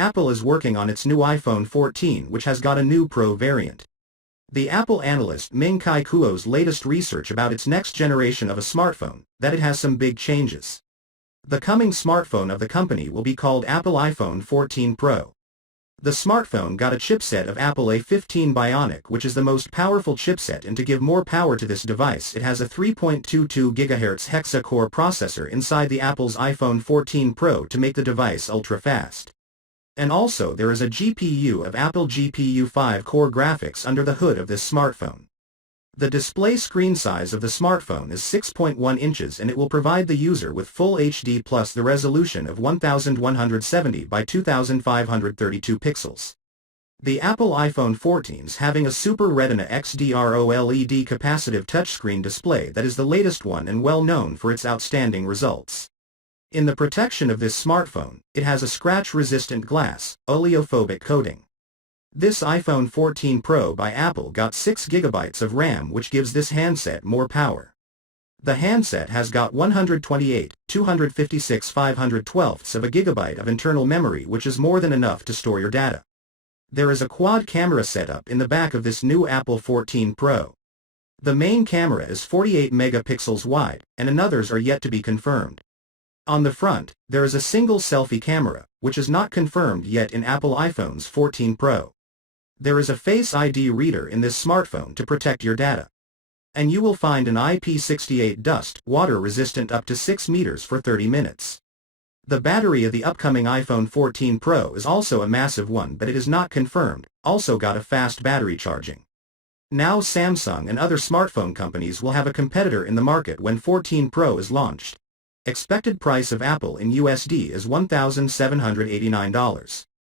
Apple is working on its new iPhone 14, which has got a new Pro variant. The Apple analyst Ming-Chi Kuo's latest research about its next generation of a smartphone, that it has some big changes. The coming smartphone of the company will be called Apple iPhone 14 Pro. The smartphone got a chipset of Apple A15 Bionic, which is the most powerful chipset, and to give more power to this device it has a 3.22 GHz Hexa Core processor inside the Apple's iPhone 14 Pro to make the device ultra-fast. And also there is a GPU of Apple GPU 5 core graphics under the hood of this smartphone. The display screen size of the smartphone is 6.1 inches and it will provide the user with Full HD plus the resolution of 1170 by 2532 pixels. The Apple iPhone 14's having a Super Retina XDR OLED capacitive touchscreen display that is the latest one and well known for its outstanding results. In the protection of this smartphone, it has a scratch-resistant glass, oleophobic coating. This iPhone 14 Pro by Apple got 6 GB of RAM, which gives this handset more power. The handset has got 128, 256 512ths of a gigabyte of internal memory, which is more than enough to store your data. There is a quad camera setup in the back of this new Apple 14 Pro. The main camera is 48 megapixels wide, and another's are yet to be confirmed. On the front, there is a single selfie camera, which is not confirmed yet in Apple iPhone's 14 Pro. There is a Face ID reader in this smartphone to protect your data. And you will find an IP68 dust, water resistant up to 6 meters for 30 minutes. The battery of the upcoming iPhone 14 Pro is also a massive one, but it is not confirmed, also got a fast battery charging. Now Samsung and other smartphone companies will have a competitor in the market when 14 Pro is launched. Expected price of Apple in USD is $1,789.